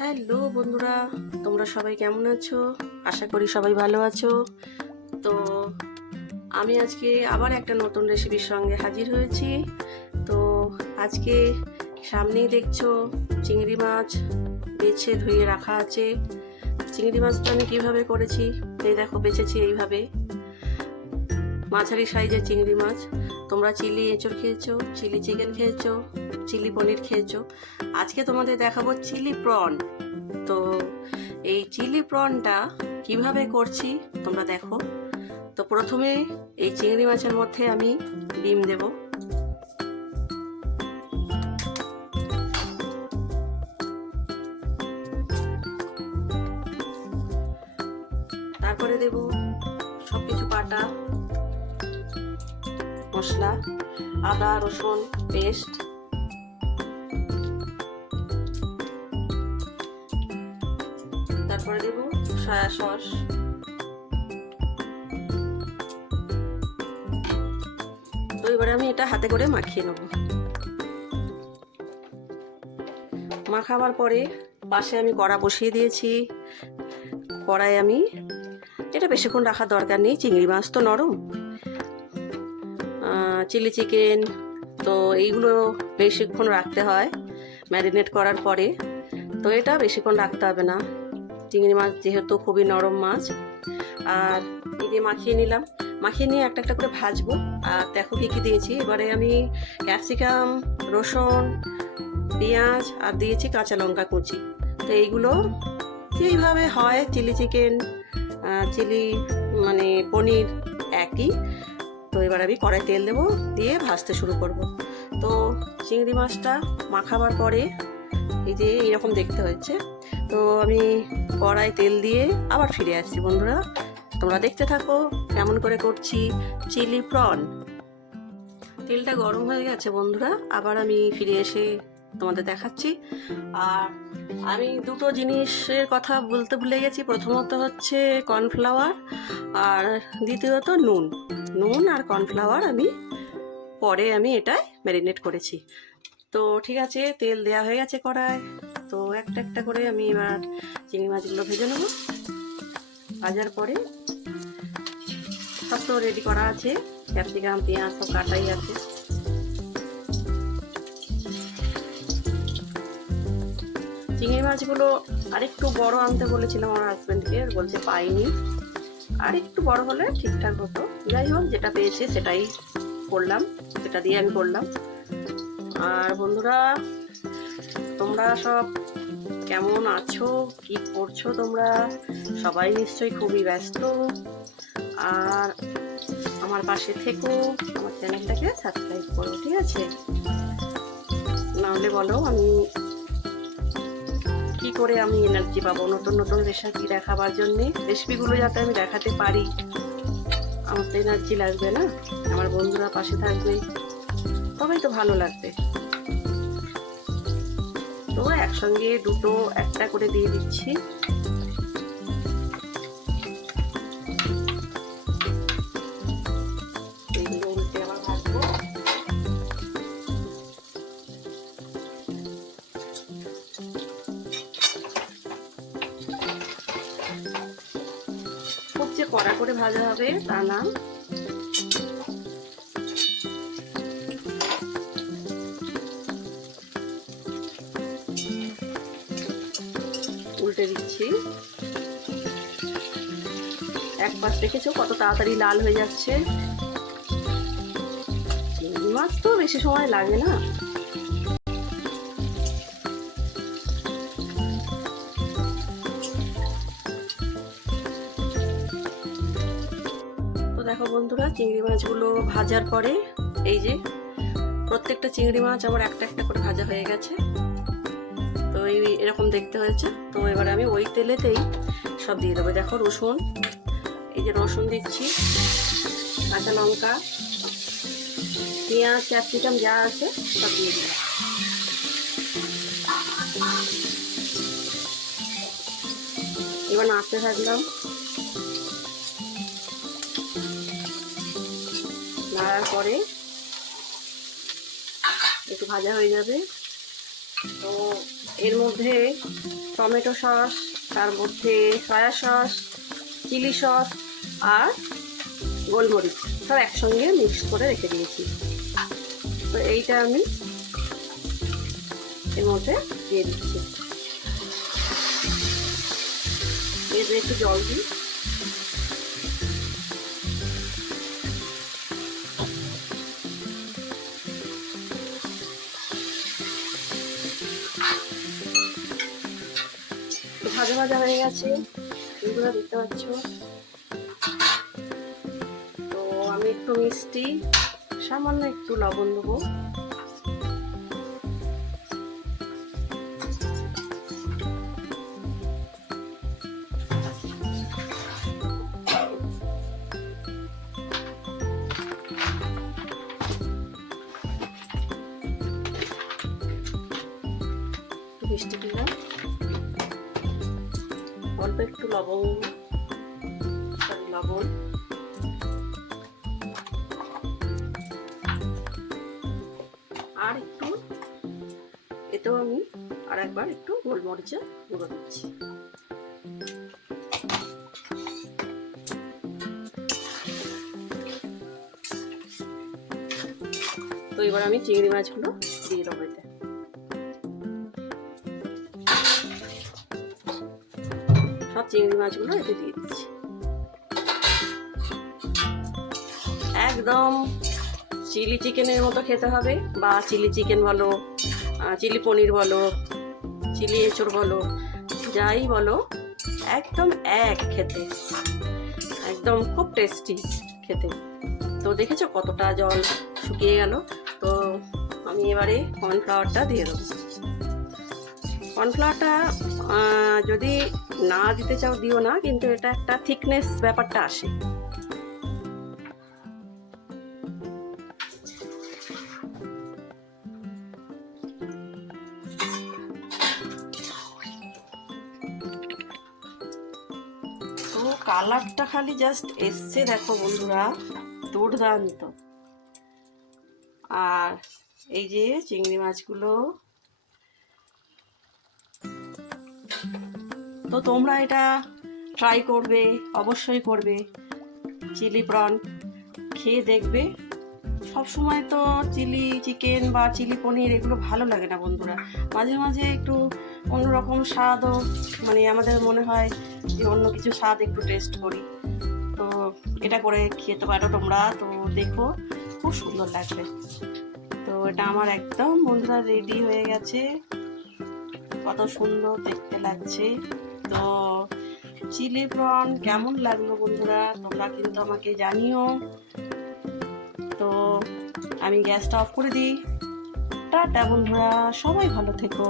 Hello বন্ধুরা, তোমরা সবাই কেমন আছো? আশা করি সবাই ভালো আছো। তো আমি আজকে আবার একটা নতুন রেসিপির সঙ্গে হাজির হয়েছি। তো আজকে সামনেই দেখছো চিংড়ি মাছ বেছে ধুয়ে রাখা আছে। চিংড়ি মাছটা আমি কিভাবে করেছি এই দেখো, বেছেছি এইভাবে। মাঝারি সাইজের চিংড়ি মাছ। তোমরা চিলি এঁচড় খেয়েছো, চিলি চিকেন খেয়েছো, চিলি পনির খেয়েছো। আজকে তোমাদের দেখাবো চিলি প্রন। তো এই চিলি প্রনটা কিভাবে করছি তোমরা দেখো। তো প্রথমে এই চিংড়ি মাছের মধ্যে আমি ডিম দেব। তারপরে দেব সবকিছু বাটা মশলা, আদা রসুন পেস্ট, তারপরে দেব সয়া সস, তো এবারে আমি এটা হাতে করে মাখিয়ে নেব। মাখাবার পরে পাশে আমি কড়া বসিয়ে দিয়েছি। কড়াই আমি এটা বেশিক্ষণ রাখার দরকার নেই, চিংড়ি মাছ তো নরম। চিলি চিকেন তো এইগুলো বেশিক্ষণ রাখতে হয় ম্যারিনেট করার পরে, তো এটা বেশিক্ষণ রাখতে হবে না। চিংড়ি মাছ যেহেতু খুবই নরম মাছ। আর এই যে মাখিয়ে নিলাম, মাখিয়ে নিয়ে একটা একটা করে ভাজবো। আর দেখো কী কী দিয়েছি। এবারে আমি ক্যাপসিকাম, রসুন, পেঁয়াজ আর দিয়েছি কাঁচা লঙ্কা কুচি। তো এইগুলো যেইভাবে হয় চিলি চিকেন, চিলি মানে পনির একই। তো এবার আমি কড়াই তেল দেবো, দিয়ে ভাজতে শুরু করব। তো চিংড়ি মাছটা মাখাবার পরে এই যে এইরকম দেখতে হয়েছে। তো আমি কড়াই তেল দিয়ে আবার ফিরে আসছি বন্ধুরা, তোমরা দেখতে থাকো কেমন করে করছি চিলি প্রন। তেলটা গরম হয়ে গেছে বন্ধুরা, আবার আমি ফিরে এসে তোমাদের দেখাচ্ছি। আর আমি দুটো জিনিসের কথা বলতে ভুলে গেছি। প্রথমত হচ্ছে কর্নফ্লাওয়ার, আর দ্বিতীয়ত নুন আর কর্নফ্লাওয়ার আমি পরে এটাই ম্যারিনেট করেছি। তো ঠিক আছে, তেল দেওয়া হয়ে গেছে কড়ায়। তো একটা একটা করে আমি এবার চিংড়ি মাছগুলো ভেজে নেব। ভাজার পরে সব তো রেডি করা আছে, ক্যাপসিকাম পেঁয়াজ সব কাটাই আছে। চিংড়ি মাছগুলো আরেকটু বড় আনতে বলেছিলাম আমার হাজব্যান্ডকে, বলছে পাইনি, আর একটু বড় হলে ঠিকঠাক হতো। যাই হোক, যেটা পেয়েছে সেটাই করলাম, সেটা দিয়ে আমি করলাম। আর বন্ধুরা, তোমরা সব কেমন আছো, কি করছো? তোমরা সবাই নিশ্চয়ই খুবই ব্যস্ত। আর আমার পাশে থেকো, আমার চ্যানেলটাকে সাবস্ক্রাইব করো, ঠিক আছে? নাহলে বলো আমি কি করে আমি এনার্জি পাবো নতুন নতুন রেসিপি দেখাবার জন্যে। রেসিপিগুলো যাতে আমি দেখাতে পারি, আমার তো এনার্জি লাগবে না? আমার বন্ধুরা পাশে থাকবে, তবেই তো ভালো লাগবে। তো একসঙ্গে দুটো একটা করে দিয়ে দিচ্ছি। উল্টে আবার ভাজবো। খুব যে কড়া করে ভাজা হবে তা না, উল্টে দিচ্ছি। এক পাশ দেখেছো কত তাড়াতাড়ি লাল হয়ে যাচ্ছে। চিংড়ি মাছ তো বেশি সময় লাগে না। তো দেখো বন্ধুরা, চিংড়ি মাছগুলো ভাজার পরে এই যে প্রত্যেকটা চিংড়ি মাছ আমার একটা একটা করে ভাজা হয়ে গেছে। তো এরকম দেখতে হয়েছে। তো এবারে আমি ওই তেলেতেই সব দিয়ে দেবো। দেখো রসুন, এই যে রসুন দিচ্ছি, কাঁচা লঙ্কা, পেঁয়াজ, ক্যাপসিকাম যা আছে সব দিয়ে দিলাম। এবার নাড়তে থাকলাম। নাড়ার পরে একটু ভাজা হয়ে যাবে। তো এর মধ্যে টমেটো সস, তার মধ্যে সয়া সস, চিলি সস আর গোলমরিচ সব একসঙ্গে মিক্স করে রেখে দিয়েছি। তো এইটা আমি এর মধ্যে দিয়ে দিচ্ছি। এর একটু জল দিই। ভাজা ভাজা হয়ে গেছে, এগুলো দেখতে পাচ্ছ। তো আমি একটু মিষ্টি, সামান্য একটু লবণ দেবো। মিষ্টি দিলাম, অল্প একটু লবণ আর একটু, এতেও আমি আর একবার একটু গোলমরিচের গুঁড়ো দিচ্ছি। তো এবার আমি চিংড়ি মাছগুলো দিয়ে দেবো এতে। সব চিংড়ি মাছগুলো এতে দিয়ে দিচ্ছি। একদম চিলি চিকেনের মতো খেতে হবে, বা চিলি চিকেন বলো, চিলি পনির বলো, চিলি এঁচড় বলো, যাই বলো, একদম এক খেতে, একদম খুব টেস্টি খেতে। তো দেখেছো কতটা জল শুকিয়ে গেল। তো আমি এবারে কর্নফ্লাওয়ারটা দিয়ে দেবো। কর্নফ্লাওয়ারটা যদি না দিতে চাও দিও না, কিন্তু এটা একটা থিকনেস ব্যাপারটা আসে। তো কালারটা খালি জাস্ট এসছে, দেখো বন্ধুরা, দুর্দান্ত। আর এই যে চিংড়ি মাছগুলো, তো তোমরা এটা ট্রাই করবে, অবশ্যই করবে। চিলি প্রন খেয়ে দেখবে। সব সময় তো চিলি চিকেন বা চিলি পনির এগুলো ভালো লাগে না বন্ধুরা, মাঝে মাঝে একটু অন্যরকম স্বাদও, মানে আমাদের মনে হয় যে অন্য কিছু স্বাদ একটু টেস্ট করি। তো এটা করে খেতে পারো তোমরা। তো দেখো খুব সুন্দর লাগবে। তো এটা আমার একদম বন্ধুরা রেডি হয়ে গেছে, কত সুন্দর দেখতে লাগছে। তো চিলি প্রন কেমন লাগলো বন্ধুরা, তোমরা কিন্তু আমাকে জানিও। তো আমি গ্যাসটা অফ করে দিই। টাটা বন্ধুরা, সবাই ভালো থেকো।